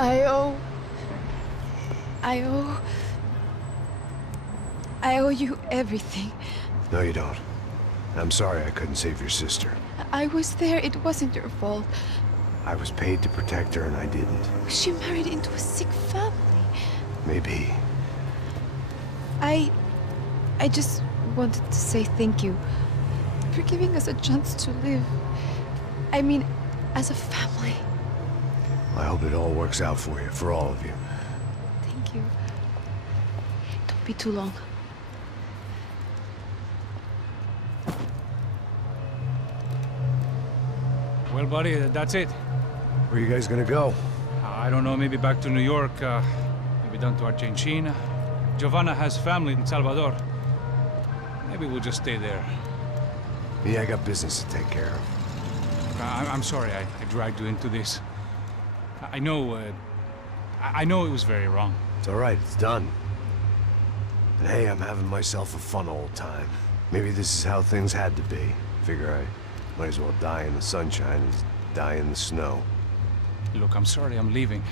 I owe... I owe you everything. No, you don't. I'm sorry I couldn't save your sister. I was there. It wasn't your fault. I was paid to protect her and I didn't. She married into a sick family. Maybe. I just wanted to say thank you for giving us a chance to live. I mean, as a family. I hope it all works out for you, for all of you. Thank you. Don't be too long. Well, buddy, that's it. Where are you guys gonna go? I don't know, maybe back to New York, maybe down to Argentina. Giovanna has family in Salvador. Maybe we'll just stay there. Me, I got business to take care of. I'm sorry I dragged you into this. I know it was very wrong. It's all right, it's done. And hey, I'm having myself a fun old time. Maybe this is how things had to be. Figure I might as well die in the sunshine as die in the snow. Look, I'm sorry I'm leaving.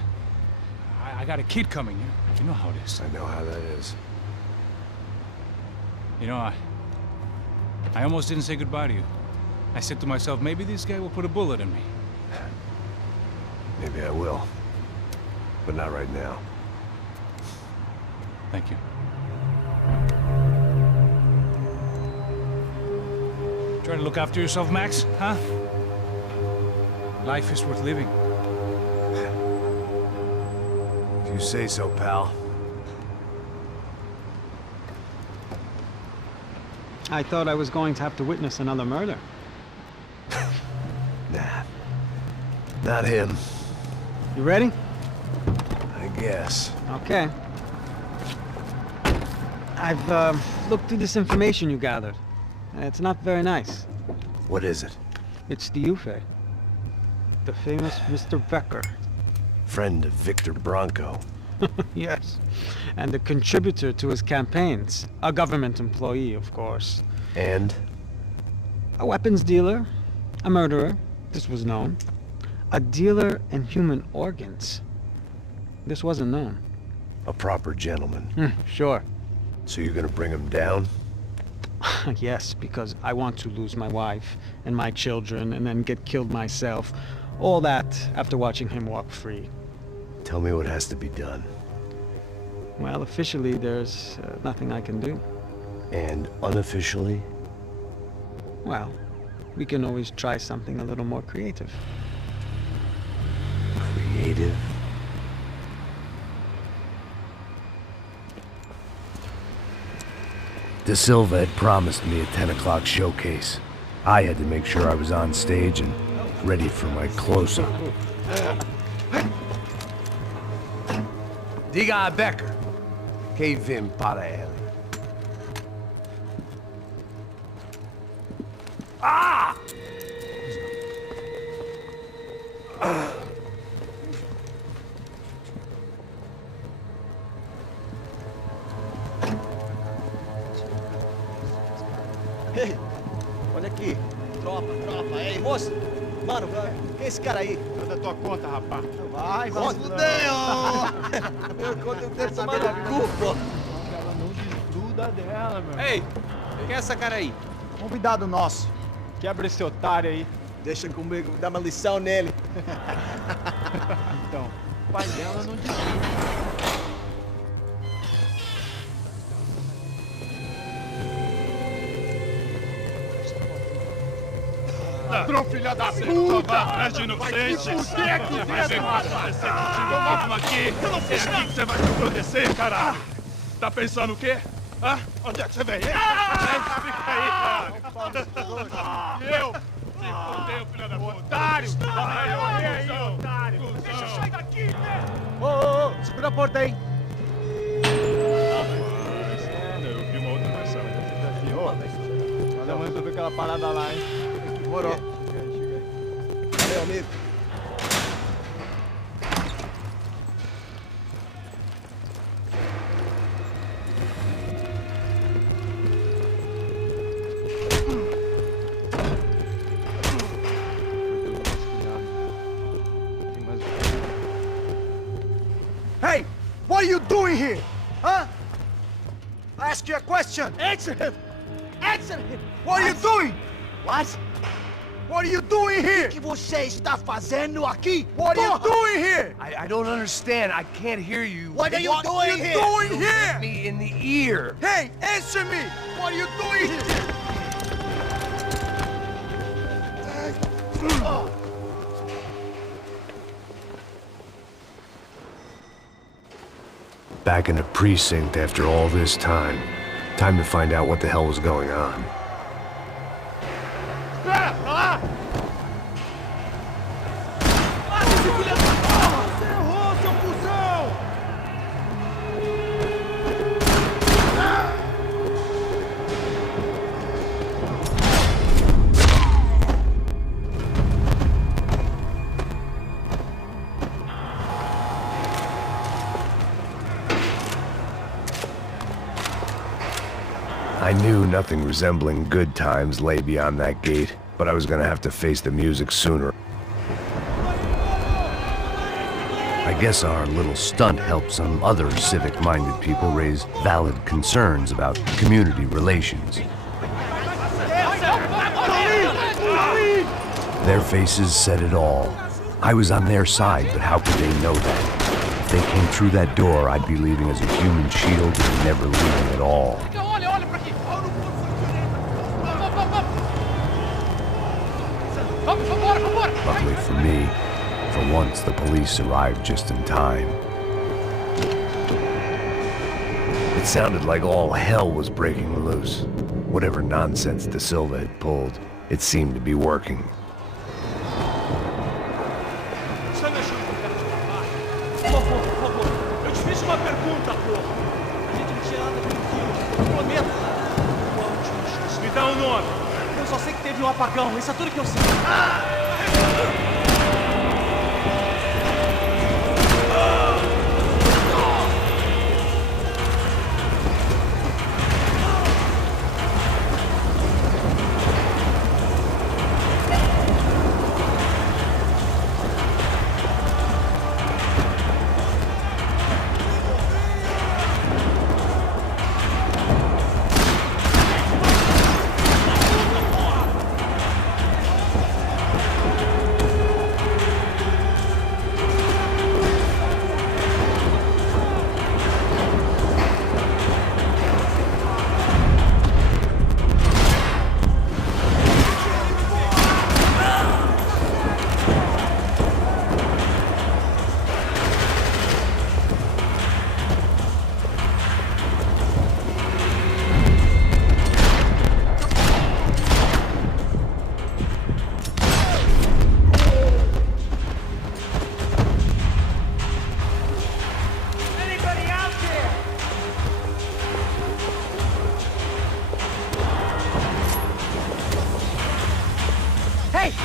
I got a kid coming. You know how it is. I know how that is. You know, I almost didn't say goodbye to you. I said to myself, maybe this guy will put a bullet in me. Maybe I will. But not right now. Thank you. Try to look after yourself, Max, huh? Life is worth living. If you say so, pal. I thought I was going to have to witness another murder. Nah. Not him. You ready? I guess. Okay. I've looked through this information you gathered. It's not very nice. What is it? It's the Ufe. The famous Mr. Becker. Friend of Victor Bronco. Yes. And a contributor to his campaigns. A government employee, of course. And? A weapons dealer. A murderer. This was known. A dealer in human organs. This wasn't known. A proper gentleman. Sure. So you're gonna bring him down? Yes, because I want to lose my wife and my children and then get killed myself. All that after watching him walk free. Tell me what has to be done. Well, officially, there's nothing I can do. And unofficially? Well, we can always try something a little more creative. Creative? De Silva had promised me a 10 o'clock showcase. I had to make sure I was on stage and ready for my close-up. Diga a Becker. Que vim para ele. Ah! Ei, olha aqui. Tropa. Ei, moço. Mano, quem é esse cara aí? Manda tua conta, rapaz. Vai, fudeu! Meu conta eu quero saber da culpa. Ela não desgruda dela, meu. Ei, quem é essa cara aí? Convidado nosso. Quebra esse otário aí. Deixa comigo, dá uma lição nele. Então, o pai dela não desgruda. Ladrão, filha da puta! Atrás de inocente! Vai se fuder aqui dentro, rapaz! Vamos aqui! Eu não fiz nada! Que você vai me proteger, caralho! Tá pensando o quê? Hã? Onde é que você vem? Fica aí, cara! E eu? Se fudeu, filha da puta! Otário! Vai, aí, otário! Deixa eu sair daqui, né? Ô, segura a porta aí! Eu vi uma outra versão. Vamos resolver aquela parada lá, hein? Demorou. Valeu, amigo. here? Huh? I ask you a question. Answer him! Answer him! What are you doing? What? What are you doing here? O que você está fazendo aqui? What are you doing here? I don't understand. I can't hear you. What are you doing here? Doing here? Me in the ear. Hey, answer me! What are you doing here? Back in the precinct after all this time. Time to find out what the hell was going on. I knew nothing resembling good times lay beyond that gate, but I was gonna have to face the music sooner. I guess our little stunt helped some other civic-minded people raise valid concerns about community relations. Their faces said it all. I was on their side, but how could they know that? If they came through that door, I'd be leaving as a human shield and never leaving at all. Luckily for me, for once the police arrived just in time. It sounded like all hell was breaking loose. Whatever nonsense De Silva had pulled, it seemed to be working. Eu te fiz uma pergunta, porra. A gente não tinha nada daquilo. Prometo. Uma última chance. Me dá um nome. Eu só sei que teve um apagão. Isso é tudo que eu sei.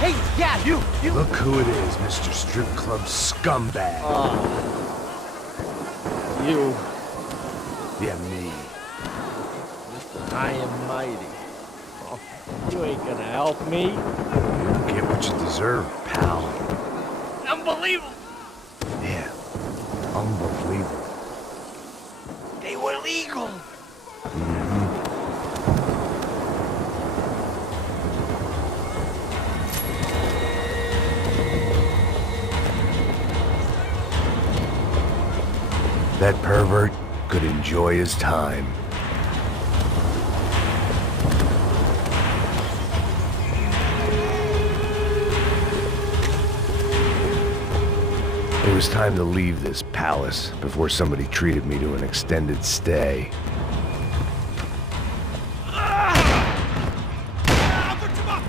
Hey, yeah, you! Look who it is, Mr. Strip Club Scumbag. You. Yeah, me. I am mighty. Oh, you ain't gonna help me. Get what you deserve, pal. Unbelievable! Yeah, unbelievable. They were legal! That pervert could enjoy his time. It was time to leave this palace before somebody treated me to an extended stay.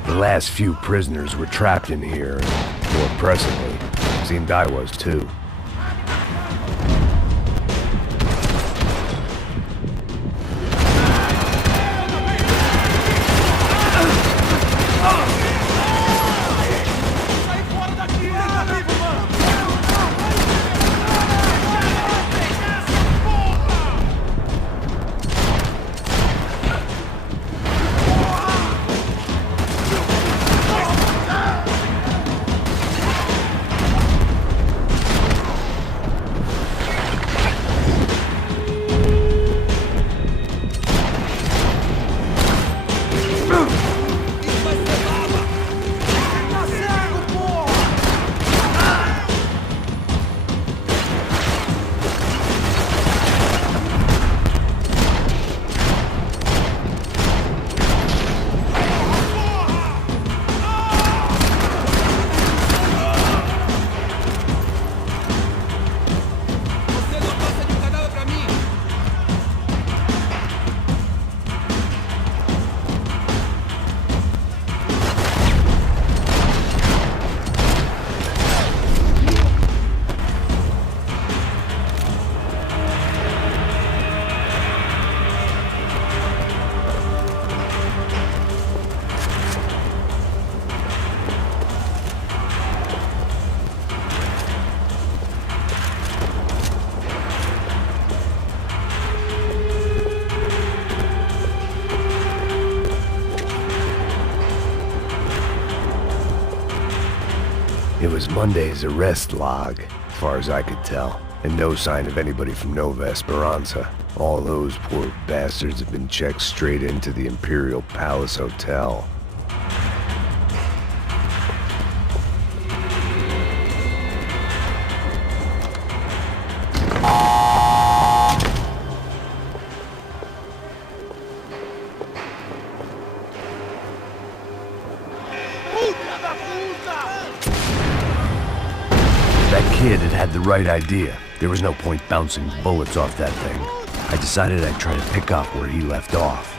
The last few prisoners were trapped in here, and more pressingly, seemed I was too. It was Monday's arrest log, as far as I could tell, and no sign of anybody from Nova Esperanza. All those poor bastards have been checked straight into the Imperial Palace Hotel. That kid had the right idea. There was no point bouncing bullets off that thing. I decided I'd try to pick up where he left off.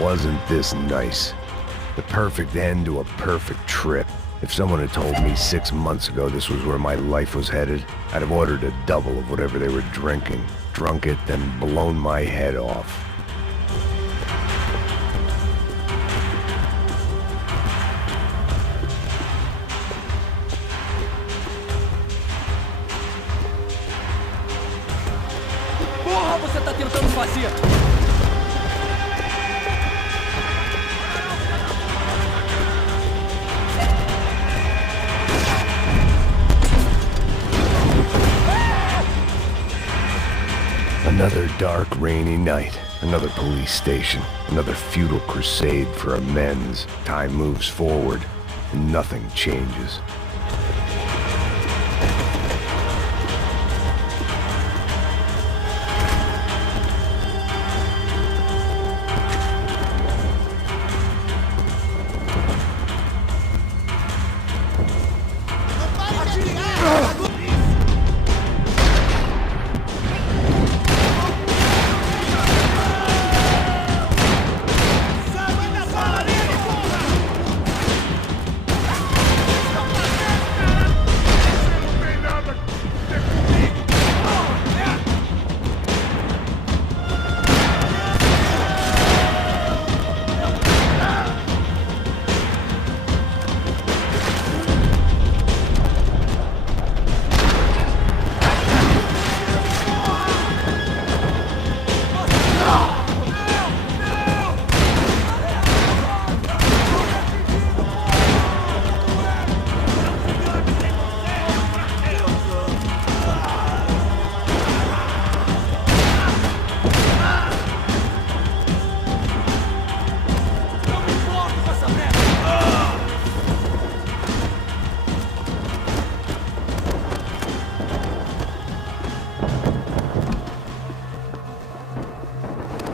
Wasn't this nice? The perfect end to a perfect trip. If someone had told me 6 months ago this was where my life was headed, I'd have ordered a double of whatever they were drinking, drunk it, then blown my head off. Porra, você tá tentando fazer? Another dark, rainy night. Another police station. Another futile crusade for amends. Time moves forward, and nothing changes.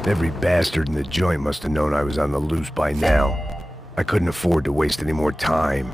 Every bastard in the joint must have known I was on the loose by now. I couldn't afford to waste any more time.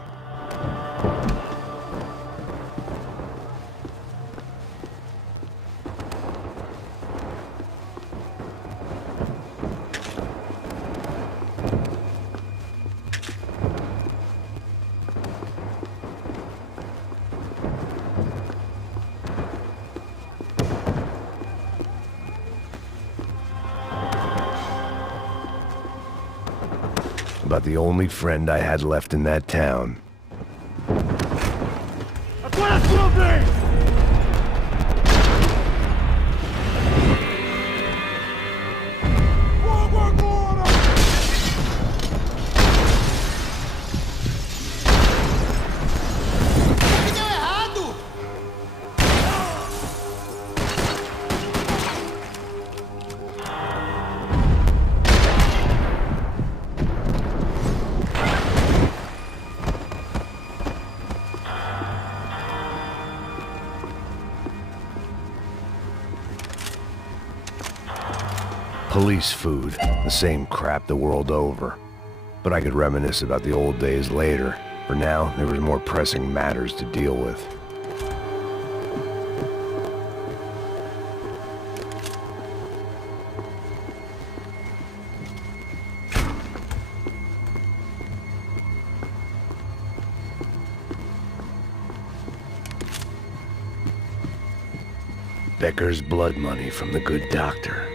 about the only friend I had left in that town. Agora é sua vez! Fogo agora! O que deu errado? Police food, the same crap the world over. But I could reminisce about the old days later. For now, there was more pressing matters to deal with. Becker's blood money from the good doctor.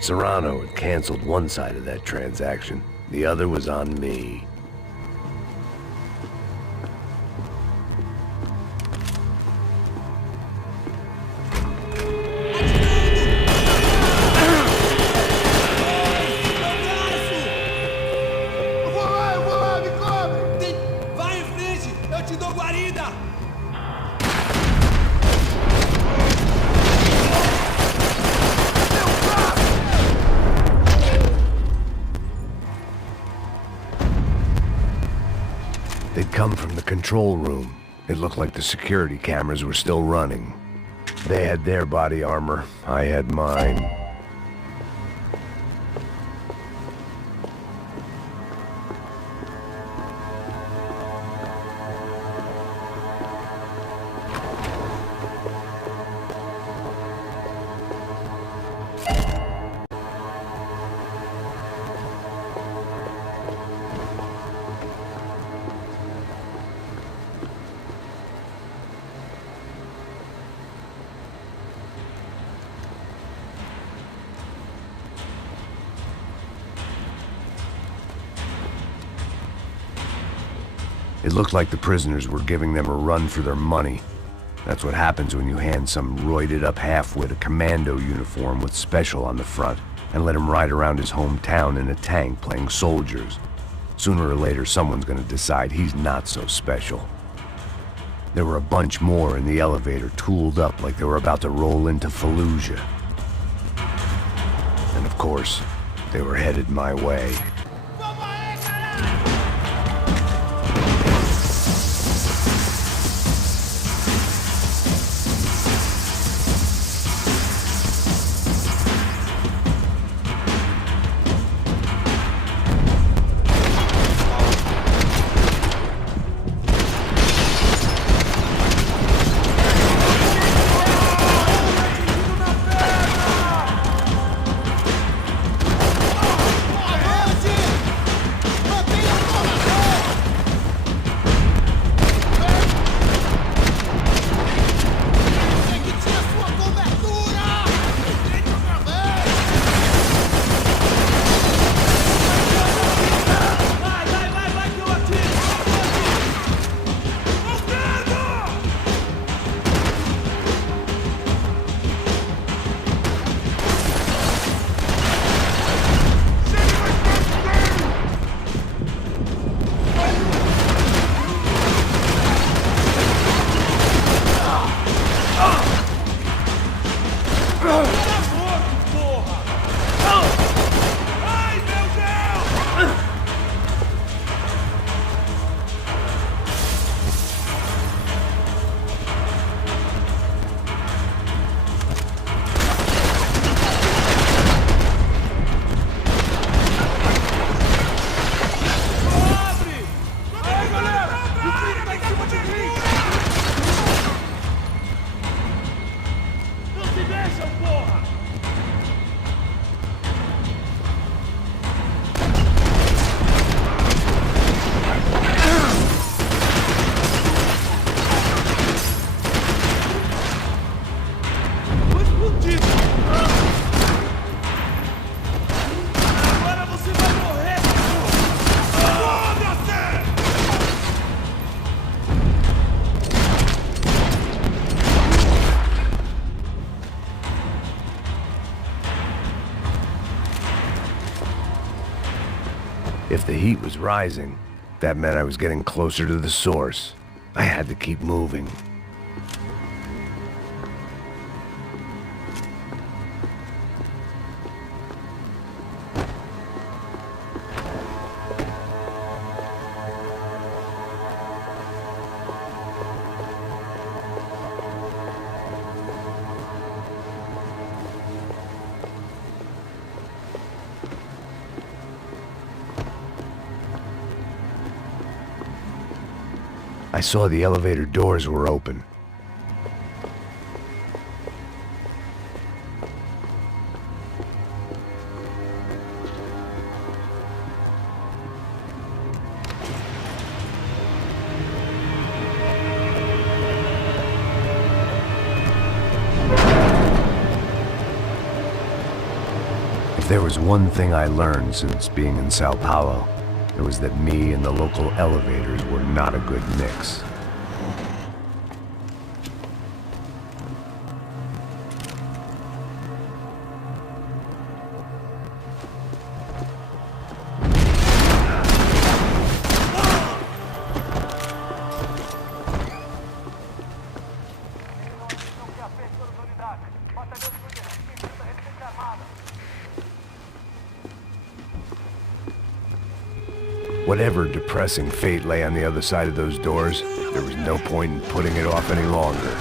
Serrano had canceled one side of that transaction. The other was on me. Eu vou lá, me cobre! Vai em frente! Eu te dou guarida! They'd come from the control room. It looked like the security cameras were still running. They had their body armor. I had mine. It looked like the prisoners were giving them a run for their money. That's what happens when you hand some roided-up halfwit a commando uniform with special on the front and let him ride around his hometown in a tank playing soldiers. Sooner or later, someone's gonna decide he's not so special. There were a bunch more in the elevator, tooled up like they were about to roll into Fallujah. And of course, they were headed my way. Avance! If the heat was rising, that meant I was getting closer to the source. I had to keep moving. I saw the elevator doors were open. If there was one thing I learned since being in Sao Paulo, it was that me and the local elevators were not a good mix. Whatever depressing fate lay on the other side of those doors, there was no point in putting it off any longer.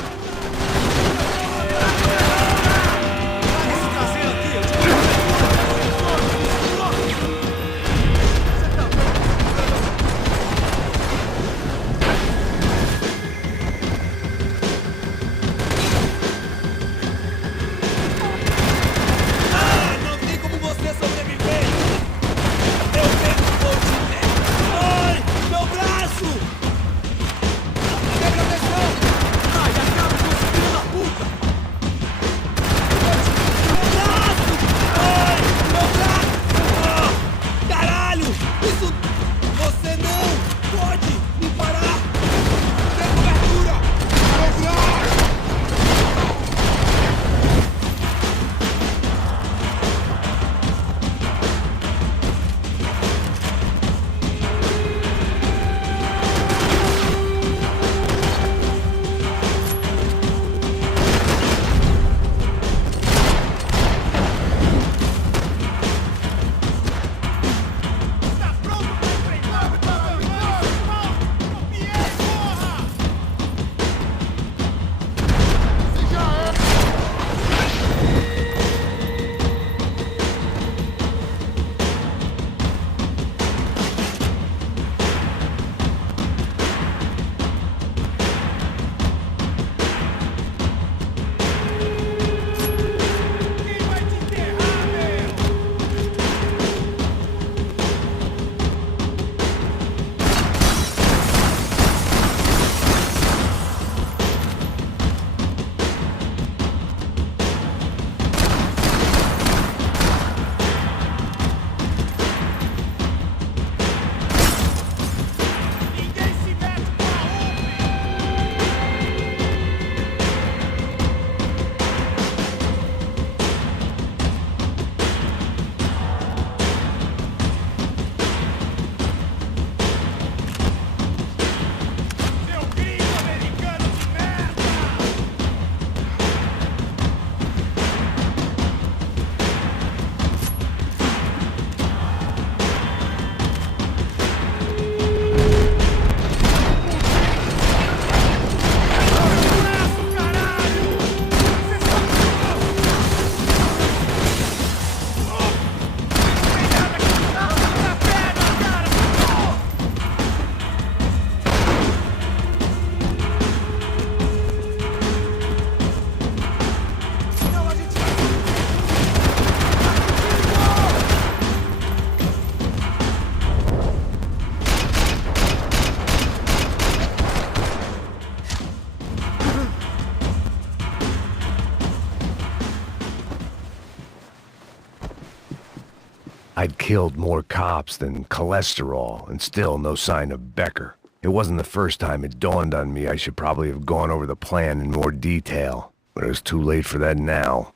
I'd killed more cops than cholesterol, and still no sign of Becker. It wasn't the first time it dawned on me I should probably have gone over the plan in more detail, but it was too late for that now.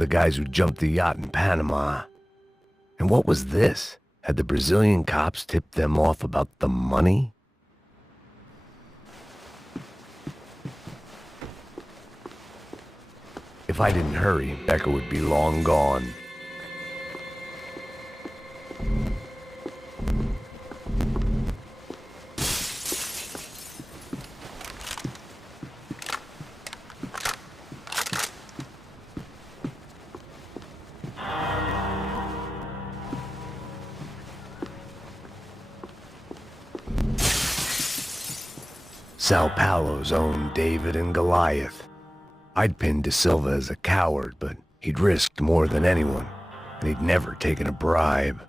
the guys who jumped the yacht in Panama. And what was this? Had the Brazilian cops tipped them off about the money? If I didn't hurry, Becca would be long gone. Sao Paulo's own David and Goliath. I'd pinned De Silva as a coward, but he'd risked more than anyone, and he'd never taken a bribe.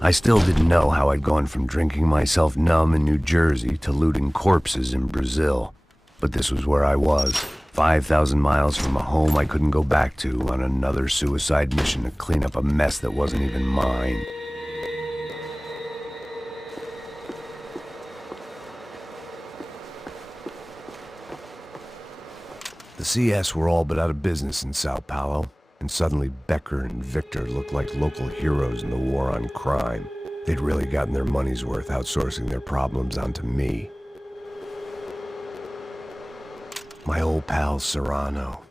I still didn't know how I'd gone from drinking myself numb in New Jersey to looting corpses in Brazil, but this was where I was. 5,000 miles from a home I couldn't go back to on another suicide mission to clean up a mess that wasn't even mine. The CS were all but out of business in Sao Paulo, and suddenly Becker and Victor looked like local heroes in the war on crime. They'd really gotten their money's worth outsourcing their problems onto me. My old pal Serrano.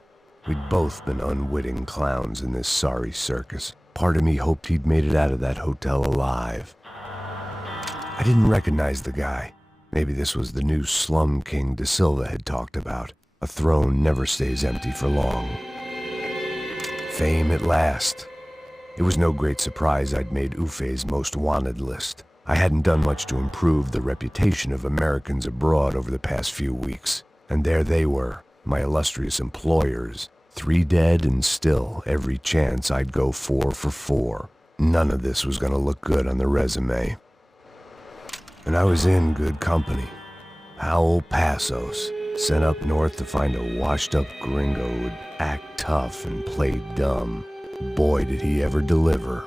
We'd both been unwitting clowns in this sorry circus. Part of me hoped he'd made it out of that hotel alive. I didn't recognize the guy. Maybe this was the new slum king De Silva had talked about. A throne never stays empty for long. Fame at last. It was no great surprise I'd made Ufe's most wanted list. I hadn't done much to improve the reputation of Americans abroad over the past few weeks. And there they were, my illustrious employers. 3 dead and still every chance I'd go 4 for 4. None of this was gonna look good on the resume. And I was in good company. Howell Passos, sent up north to find a washed-up gringo who'd act tough and play dumb. Boy, did he ever deliver.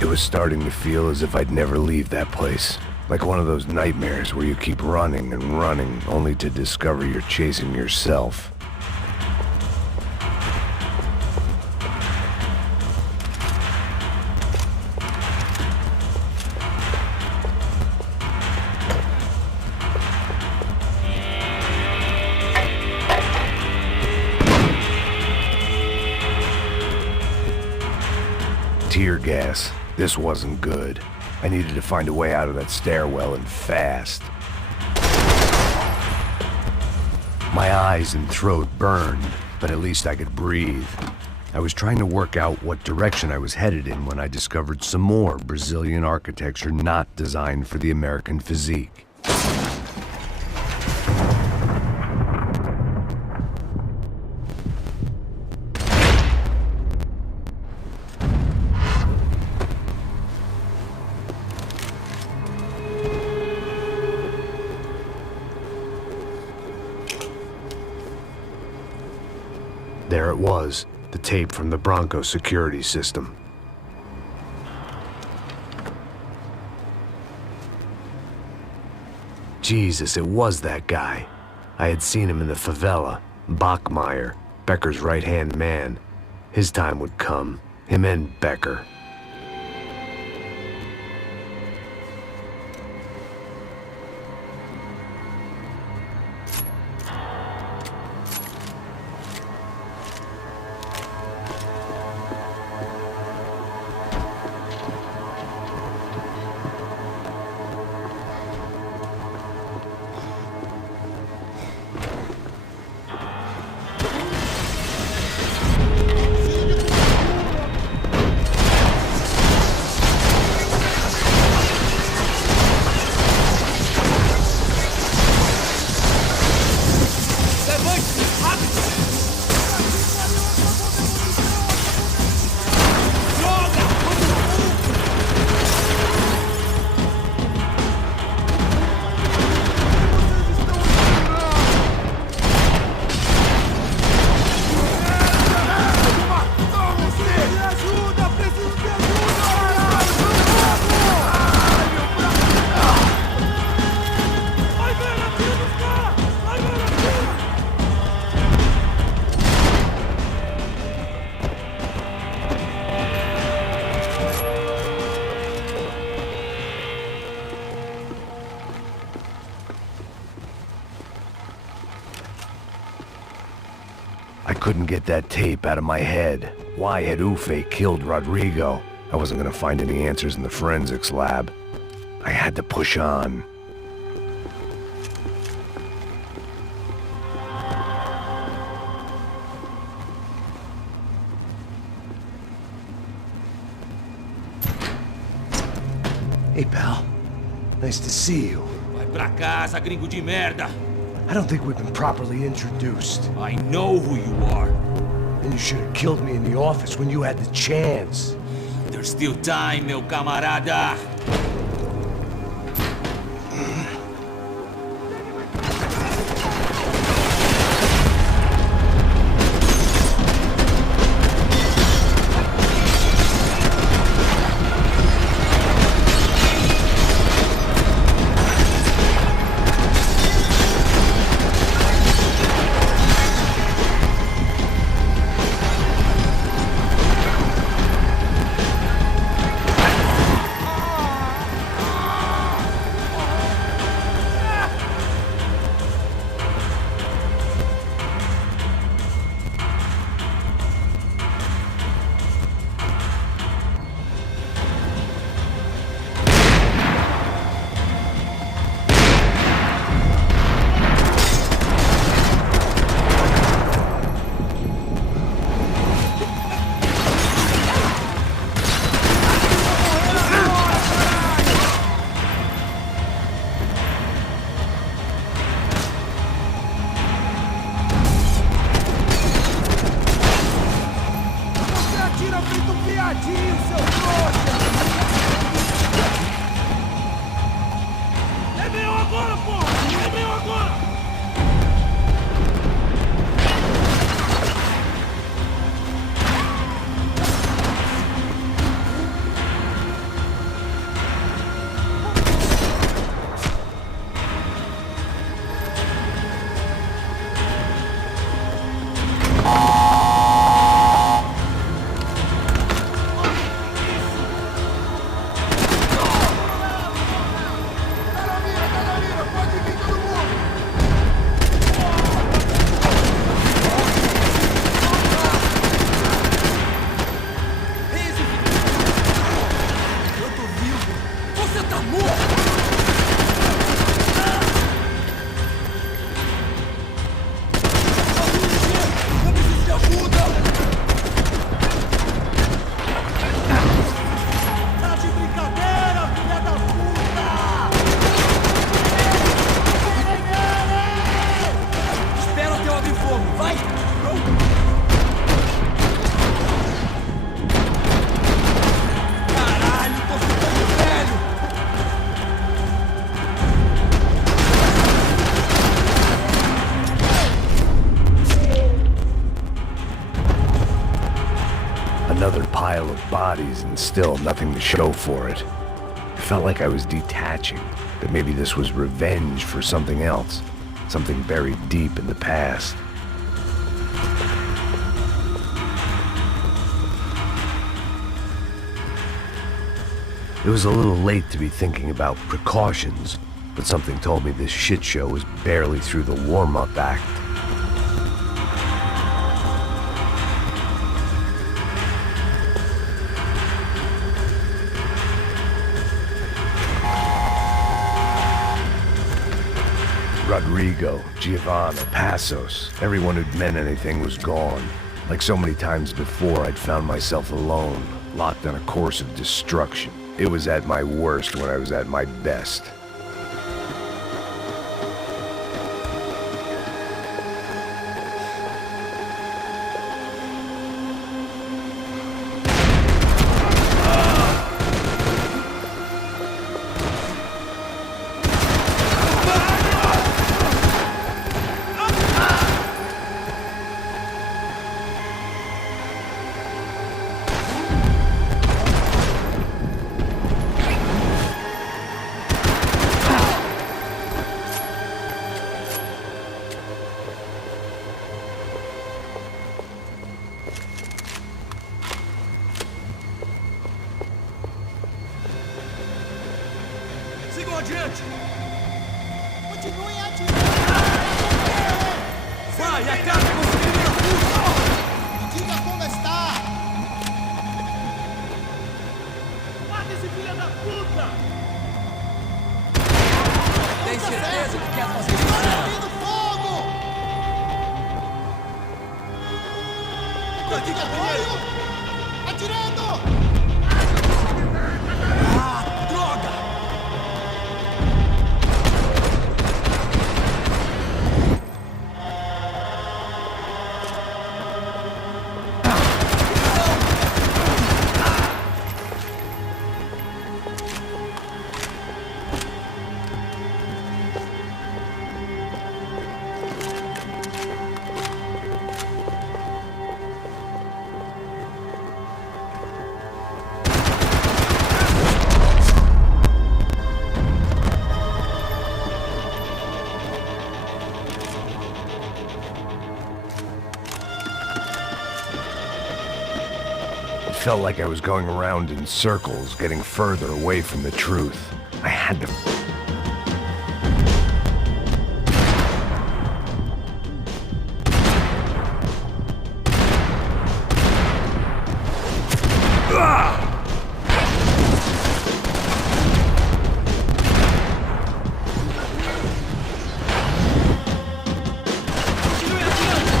It was starting to feel as if I'd never leave that place. Like one of those nightmares where you keep running and running, only to discover you're chasing yourself. Tear gas. This wasn't good. I needed to find a way out of that stairwell and fast. My eyes and throat burned, but at least I could breathe. I was trying to work out what direction I was headed in when I discovered some more Brazilian architecture not designed for the American physique. it was, the tape from the Bronco security system. Jesus, it was that guy. I had seen him in the favela. Bachmeyer, Becker's right-hand man. His time would come. Him and Becker. I couldn't get that tape out of my head. Why had Ufe killed Rodrigo? I wasn't gonna find any answers in the forensics lab. I had to push on. Hey, pal. Nice to see you. Vai pra casa, gringo de merda. I don't think we've been properly introduced. I know who you are. And you should have killed me in the office when you had the chance. There's still time, meu camarada. Another pile of bodies and still nothing to show for it. It felt like I was detaching, that maybe this was revenge for something else, something buried deep in the past. It was a little late to be thinking about precautions, but something told me this shit show was barely through the warm-up act. Rodrigo, Giovanna, Passos, everyone who'd meant anything was gone. Like so many times before, I'd found myself alone, locked on a course of destruction. It was at my worst when I was at my best. Sigam adiante! Continuem atirando! Vai, acabe com esse filho da puta! Me diga como está! Mata esse filho da puta! Tem certeza que quer fazer isso? Está abrindo fogo! Me diga apoio! Atirando! Ah, droga! It felt like I was going around in circles, getting further away from the truth. I had to...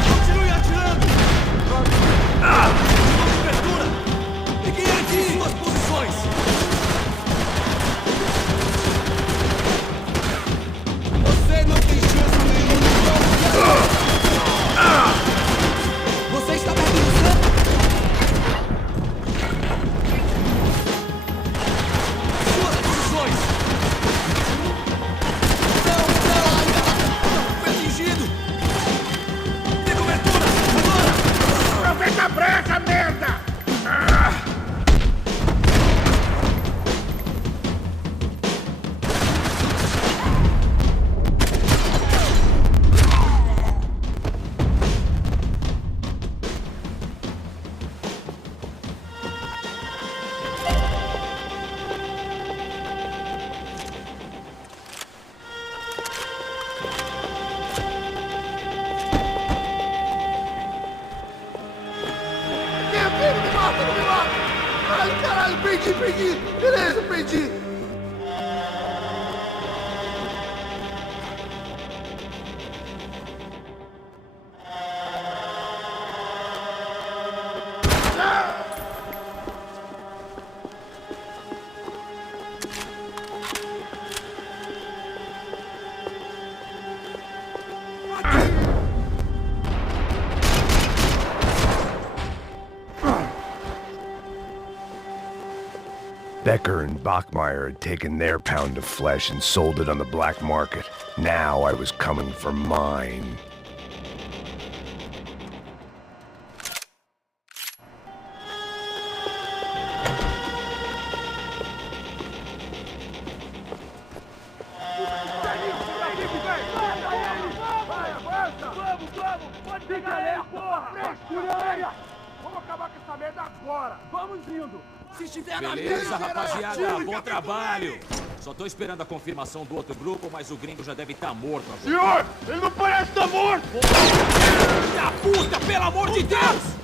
Continue atirando! Cobertura! Peguei aqui em suas posições! Você não tem chance nenhuma! Você está perdendo sangue! Suas posições! Não! Foi atingido! Tem cobertura! Agora! Aproveita a brecha, merda! Não me mata, não me mata! Ai, caralho, perdi! Beleza, perdi! Becker and Bachmeyer had taken their pound of flesh and sold it on the black market. Now I was coming for mine. agora! Vamos indo! Se estiver na Beleza, mira, rapaziada, bom trabalho. Só tô esperando a confirmação do outro grupo, mas o gringo já deve estar morto agora. Senhor, ele não parece estar morto! Da puta, pelo amor de Deus!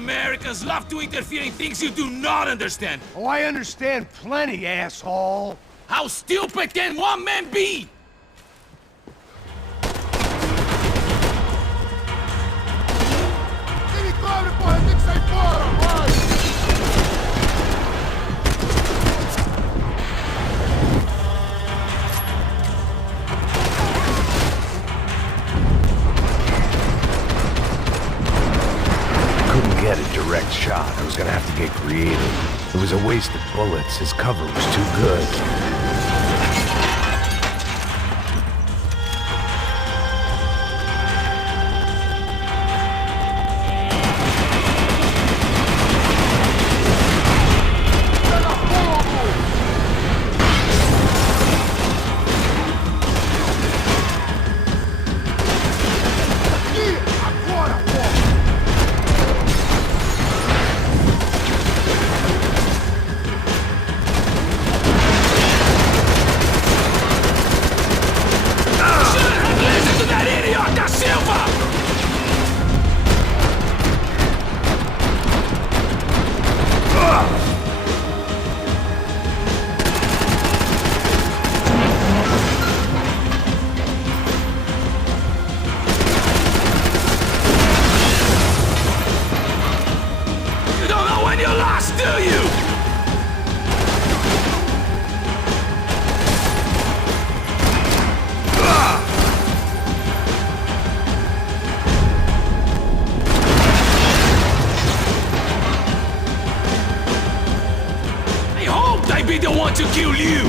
Americans love to interfere in things you do not understand. Oh, I understand plenty, asshole! How stupid can one man be? Ele cobre, porra! Tem que sair fora! Vai! Get a direct shot. I was gonna have to get creative. It was a waste of bullets. His cover was too good. be the one to kill you!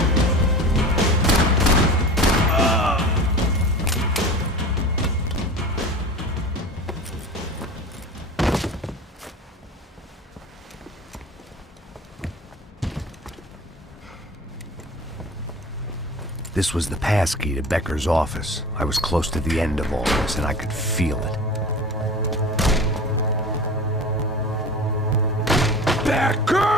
This was the passkey to Becker's office. I was close to the end of all this, and I could feel it. Becker!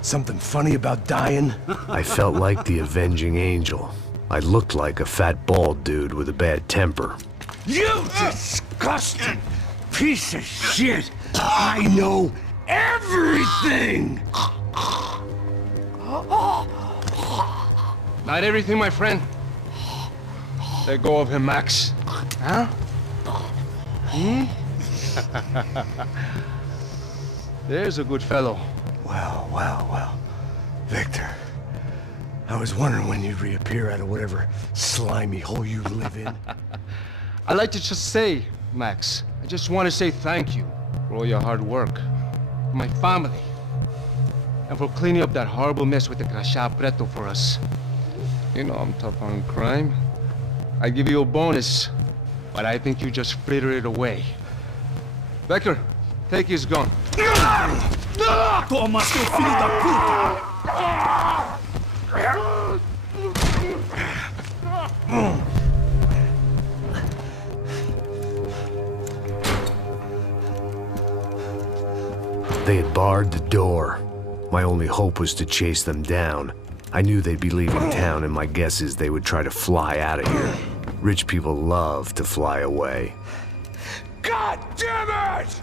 Something funny about dying? I felt like the avenging angel. I looked like a fat bald dude with a bad temper. You disgusting piece of shit! I know everything! Not everything, my friend. Let go of him, Max. Huh? Hmm? There's a good fellow. Well, well, well. Victor, I was wondering when you'd reappear out of whatever slimy hole you live in. I'd like to just say, Max, I just want to say thank you for all your hard work, for my family, and for cleaning up that horrible mess with the Crachá Preto for us. You know I'm tough on crime. I'd give you a bonus, but I think you just fritter it away. Becker, take his gun. Toma, seu filho da puta! They had barred the door. My only hope was to chase them down. I knew they'd be leaving town, and my guess is they would try to fly out of here. Rich people love to fly away. God damn it!